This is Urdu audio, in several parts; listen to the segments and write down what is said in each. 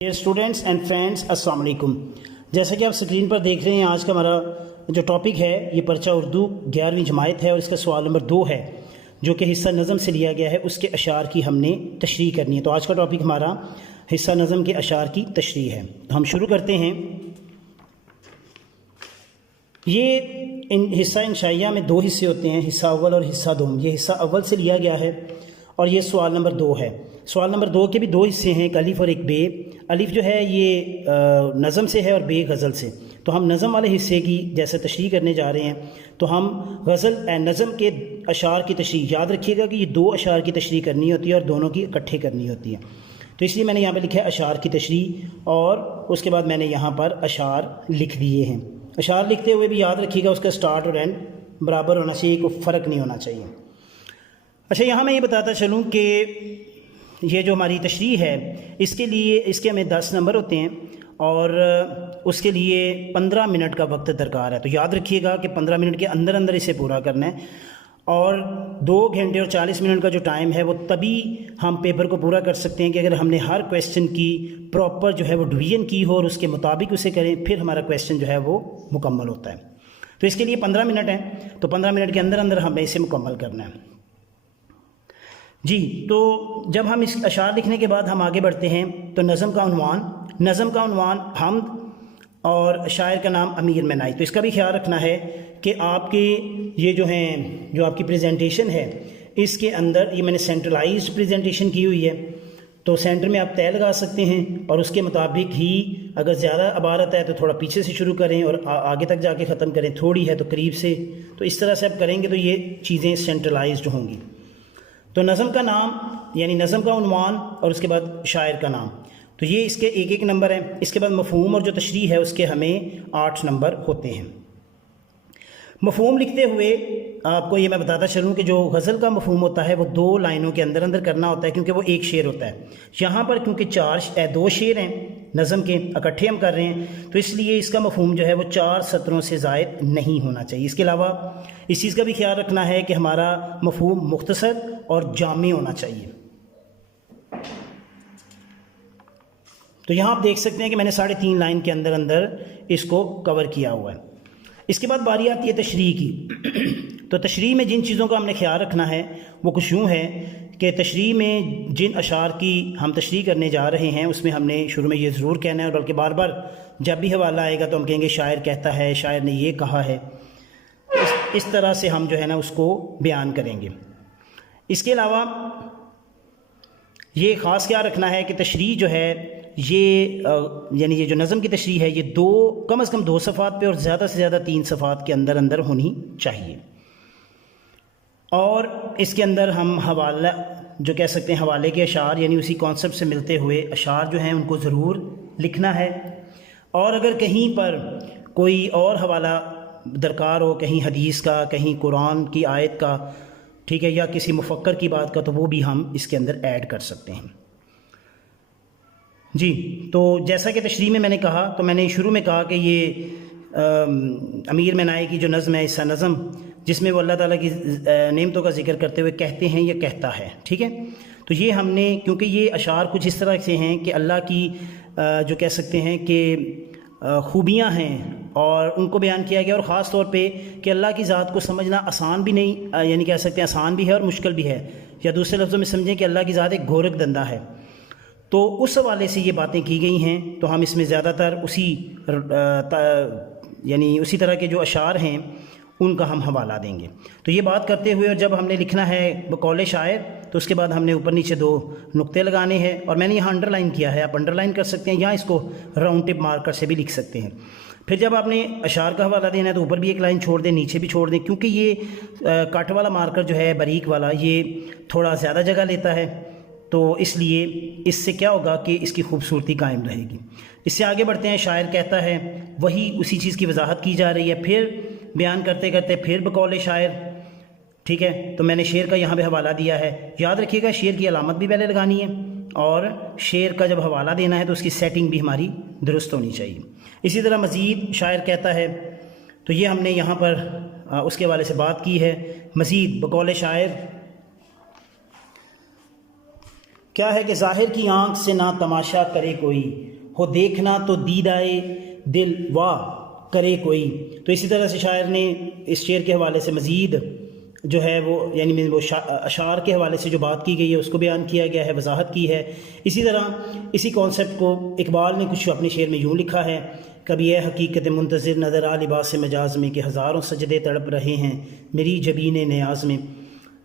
ڈیئر اسٹوڈینٹس اینڈ فرینڈس، السلام علیکم۔ جیسا کہ آپ اسکرین پر دیکھ رہے ہیں، آج کا ہمارا جو ٹاپک ہے یہ پرچہ اردو 11ویں جماعت ہے، اور اس کا سوال نمبر 2 ہے جو کہ حصہ نظم سے لیا گیا ہے، اس کے اشعار کی ہم نے تشریح کرنی ہے۔ تو آج کا ٹاپک ہمارا حصہ نظم کے اشعار کی تشریح ہے۔ تو ہم شروع کرتے ہیں۔ یہ حصہ انشائیہ میں 2 حصے ہوتے ہیں، حصہ اول اور حصہ دوم۔ یہ حصہ اول سے لیا گیا ہے اور یہ سوال نمبر 2 ہے۔ سوال نمبر 2 کے بھی 2 حصے ہیں، ایک الف اور ایک بے۔ الف جو ہے یہ نظم سے ہے اور بے غزل سے۔ تو ہم نظم والے حصے کی جیسے تشریح کرنے جا رہے ہیں، تو ہم نظم کے اشعار کی تشریح، یاد رکھیے گا کہ یہ 2 اشعار کی تشریح کرنی ہوتی ہے اور دونوں کی اکٹھے کرنی ہوتی ہے۔ تو اس لیے میں نے یہاں پہ لکھا ہے اشعار کی تشریح، اور اس کے بعد میں نے یہاں پر اشعار لکھ دیے ہیں۔ اشعار لکھتے ہوئے بھی یاد رکھیے گا اس کا سٹارٹ اور اینڈ برابر ہونا چاہیے، کوئی فرق نہیں ہونا چاہیے۔ اچھا، یہاں میں یہ بتاتا چلوں کہ یہ جو ہماری تشریح ہے، اس کے ہمیں 10 نمبر ہوتے ہیں، اور اس کے لیے 15 منٹ کا وقت درکار ہے۔ تو یاد رکھیے گا کہ 15 منٹ کے اندر اندر اسے پورا کرنا ہے، اور 2 گھنٹے اور 40 منٹ کا جو ٹائم ہے وہ تبھی ہم پیپر کو پورا کر سکتے ہیں کہ اگر ہم نے ہر کویسچن کی پراپر جو ہے وہ ڈویژن کی ہو اور اس کے مطابق اسے کریں، پھر ہمارا کویسچن جو ہے وہ مکمل ہوتا ہے۔ تو اس کے لیے 15 منٹ ہیں، تو 15 منٹ کے اندر اندر ہمیں اسے مکمل کرنا ہے۔ جی، تو جب ہم اس اشعار لکھنے کے بعد ہم آگے بڑھتے ہیں، تو نظم کا عنوان حمد، اور شاعر کا نام امیر منائی۔ تو اس کا بھی خیال رکھنا ہے کہ آپ کے یہ جو آپ کی پریزنٹیشن ہے، اس کے اندر یہ میں نے سینٹرلائزڈ پریزنٹیشن کی ہوئی ہے، تو سینٹر میں آپ طے لگا سکتے ہیں، اور اس کے مطابق ہی اگر زیادہ عبارت ہے تو تھوڑا پیچھے سے شروع کریں اور آگے تک جا کے ختم کریں، تھوڑی ہے تو قریب سے۔ تو اس طرح سے آپ کریں گے تو یہ چیزیں سینٹرلائزڈ ہوں گی۔ تو نظم کا نام یعنی نظم کا عنوان، اور اس کے بعد شاعر کا نام، تو یہ اس کے 1 نمبر ہیں۔ اس کے بعد مفہوم اور جو تشریح ہے اس کے ہمیں 8 نمبر ہوتے ہیں۔ مفہوم لکھتے ہوئے آپ کو یہ میں بتاتا چلوں کہ جو غزل کا مفہوم ہوتا ہے وہ 2 لائنوں کے اندر اندر کرنا ہوتا ہے، کیونکہ وہ 1 شعر ہوتا ہے۔ یہاں پر کیونکہ 2 شعر ہیں نظم کے، اکٹھے ہم کر رہے ہیں، تو اس لیے اس کا مفہوم جو ہے وہ 4 سطروں سے زائد نہیں ہونا چاہیے۔ اس کے علاوہ اس چیز کا بھی خیال رکھنا ہے کہ ہمارا مفہوم مختصر اور جامع ہونا چاہیے۔ تو یہاں آپ دیکھ سکتے ہیں کہ میں نے 3.5 لائن کے اندر اندر اس کو کور کیا ہوا ہے۔ اس کے بعد باری آتی ہے تشریح کی۔ تو تشریح میں جن چیزوں کا ہم نے خیال رکھنا ہے وہ کچھ یوں ہے کہ تشریح میں جن اشعار کی ہم تشریح کرنے جا رہے ہیں، اس میں ہم نے شروع میں یہ ضرور کہنا ہے، اور بلکہ بار بار جب بھی حوالہ آئے گا تو ہم کہیں گے شاعر کہتا ہے، شاعر نے یہ کہا ہے۔ اس طرح سے ہم جو ہے نا اس کو بیان کریں گے۔ اس کے علاوہ یہ خاص خیال رکھنا ہے کہ تشریح جو ہے یعنی یہ جو نظم کی تشریح ہے، یہ کم از کم 2 صفحات پہ اور زیادہ سے زیادہ 3 صفحات کے اندر اندر ہونی چاہیے۔ اور اس کے اندر ہم حوالہ جو کہہ سکتے ہیں، حوالے کے اشعار یعنی اسی کانسیپٹ سے ملتے ہوئے اشعار جو ہیں ان کو ضرور لکھنا ہے۔ اور اگر کہیں پر کوئی اور حوالہ درکار ہو، کہیں حدیث کا، کہیں قرآن کی آیت کا، ٹھیک ہے، یا کسی مفکر کی بات کا، تو وہ بھی ہم اس کے اندر ایڈ کر سکتے ہیں۔ جی، تو جیسا کہ تشریح میں نے کہا، تو میں نے شروع میں کہا کہ یہ امیر منائی کی جو نظم ہے، حصہ نظم، جس میں وہ اللہ تعالیٰ کی نعمتوں کا ذکر کرتے ہوئے کہتے ہیں یا کہتا ہے، ٹھیک ہے۔ تو یہ ہم نے، کیونکہ یہ اشعار کچھ اس طرح سے ہیں کہ اللہ کی جو کہہ سکتے ہیں کہ خوبیاں ہیں، اور ان کو بیان کیا گیا، اور خاص طور پہ کہ اللہ کی ذات کو سمجھنا آسان بھی نہیں، یعنی کہہ سکتے ہیں آسان بھی ہے اور مشکل بھی ہے، یا دوسرے لفظوں میں سمجھیں کہ اللہ کی ذات ایک گورکھ دندہ ہے۔ تو اس حوالے سے یہ باتیں کی گئی ہیں، تو ہم اس میں زیادہ تر اسی طرح کے جو اشعار ہیں ان کا ہم حوالہ دیں گے۔ تو یہ بات کرتے ہوئے، اور جب ہم نے لکھنا ہے بقول شاعر، تو اس کے بعد ہم نے اوپر نیچے 2 نقطے لگانے ہیں، اور میں نے یہاں انڈر لائن کیا ہے، آپ انڈر لائن کر سکتے ہیں، یا اس کو راؤنڈ ٹپ مارکر سے بھی لکھ سکتے ہیں۔ پھر جب آپ نے اشعار کا حوالہ دینا ہے تو اوپر بھی ایک لائن چھوڑ دیں، نیچے بھی چھوڑ دیں، کیونکہ یہ کٹ والا مارکر جو ہے، باریک والا، یہ تھوڑا زیادہ جگہ لیتا ہے، تو اس لیے اس سے کیا ہوگا کہ اس کی خوبصورتی قائم رہے گی۔ اس سے آگے بڑھتے ہیں۔ شاعر کہتا ہے، وہی اسی چیز کی وضاحت کی جا رہی ہے، پھر بیان کرتے کرتے پھر بقول شاعر، ٹھیک ہے۔ تو میں نے شعر کا یہاں پہ حوالہ دیا ہے، یاد رکھیے گا شعر کی علامت بھی پہلے لگانی ہے، اور شعر کا جب حوالہ دینا ہے تو اس کی سیٹنگ بھی ہماری درست ہونی چاہیے۔ اسی طرح مزید شاعر کہتا ہے، تو یہ ہم نے یہاں پر اس کے حوالے سے بات کی ہے۔ مزید بقول شاعر کیا ہے کہ ظاہر کی آنکھ سے نہ تماشا کرے کوئی، ہو دیکھنا تو دیدائے دل واہ کرے کوئی۔ تو اسی طرح سے شاعر نے اس شعر کے حوالے سے مزید جو ہے وہ یعنی وہ اشعار کے حوالے سے جو بات کی گئی ہے اس کو بیان کیا گیا ہے، وضاحت کی ہے۔ اسی طرح اسی کانسیپٹ کو اقبال نے کچھ اپنے شعر میں یوں لکھا ہے، کبھی اے حقیقت منتظر نظر آ لباس مجاز میں کہ ہزاروں سجدے تڑپ رہے ہیں میری جبین نیاز میں۔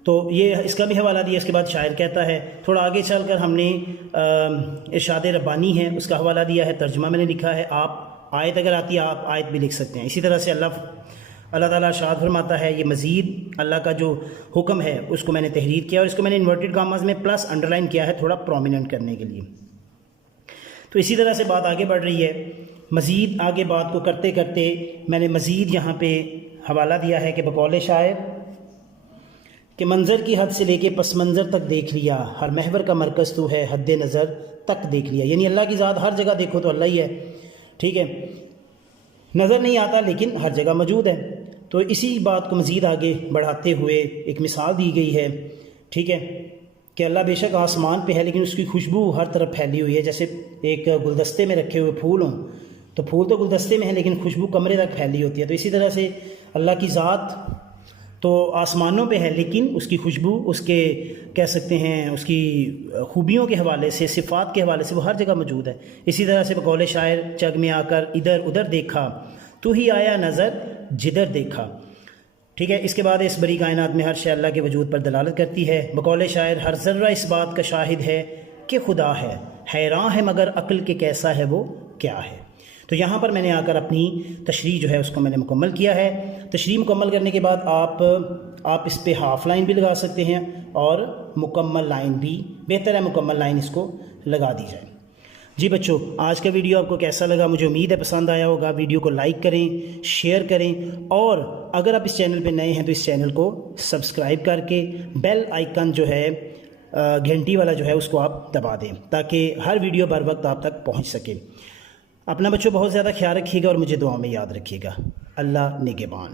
تو یہ اس کا بھی حوالہ دیا۔ اس کے بعد شاعر کہتا ہے، تھوڑا آگے چل کر ہم نے ارشاد ربانی ہے اس کا حوالہ دیا ہے، ترجمہ میں نے لکھا ہے، آپ آیت اگر آتی ہے آپ آیت بھی لکھ سکتے ہیں۔ اسی طرح سے اللہ تعالیٰ ارشاد فرماتا ہے، یہ مزید اللہ کا جو حکم ہے اس کو میں نے تحریر کیا، اور اس کو میں نے انورٹڈ کاماز میں پلس انڈرلائن کیا ہے تھوڑا پرومیننٹ کرنے کے لیے۔ تو اسی طرح سے بات آگے بڑھ رہی ہے، مزید آگے بات کو کرتے کرتے میں نے مزید یہاں پہ حوالہ دیا ہے کہ بقول شاعر کہ منظر کی حد سے لے کے پس منظر تک دیکھ لیا، ہر محور کا مرکز تو ہے حد نظر تک دیکھ لیا۔ یعنی اللہ کی ذات ہر جگہ دیکھو تو اللہ ہی ہے، ٹھیک ہے، نظر نہیں آتا لیکن ہر جگہ موجود ہے۔ تو اسی بات کو مزید آگے بڑھاتے ہوئے ایک مثال دی گئی ہے، ٹھیک ہے، کہ اللہ بے شک آسمان پہ ہے لیکن اس کی خوشبو ہر طرف پھیلی ہوئی ہے، جیسے ایک گلدستے میں رکھے ہوئے پھول ہوں تو پھول تو گلدستے میں ہیں لیکن خوشبو کمرے تک پھیلی ہوتی ہے۔ تو اسی طرح سے اللہ کی ذات تو آسمانوں پہ ہے لیکن اس کی خوشبو، اس کے کہہ سکتے ہیں اس کی خوبیوں کے حوالے سے، صفات کے حوالے سے وہ ہر جگہ موجود ہے۔ اسی طرح سے بقول شاعر جگ میں آ کر ادھر ادھر دیکھا تو ہی آیا نظر جدھر دیکھا، ٹھیک ہے۔ اس کے بعد اس بڑی کائنات میں ہر شے اللہ کے وجود پر دلالت کرتی ہے۔ بقول شاعر ہر ذرہ اس بات کا شاہد ہے کہ خدا ہے، حیران ہے مگر عقل کے کیسا ہے وہ کیا ہے۔ تو یہاں پر میں نے آ کر اپنی تشریح جو ہے اس کو میں نے مکمل کیا ہے۔ تشریح مکمل کرنے کے بعد آپ اس پہ ہاف لائن بھی لگا سکتے ہیں اور مکمل لائن بھی، بہتر ہے مکمل لائن اس کو لگا دی جائے۔ جی بچوں، آج کا ویڈیو آپ کو کیسا لگا؟ مجھے امید ہے پسند آیا ہوگا۔ ویڈیو کو لائک کریں، شیئر کریں، اور اگر آپ اس چینل پہ نئے ہیں تو اس چینل کو سبسکرائب کر کے بیل آئیکن جو ہے گھنٹی والا جو ہے اس کو آپ دبا دیں تاکہ ہر ویڈیو بر وقت آپ تک پہنچ سکے۔ اپنا بچوں بہت زیادہ خیال رکھیے گا اور مجھے دعا میں یاد رکھیے گا۔ اللہ نگہبان۔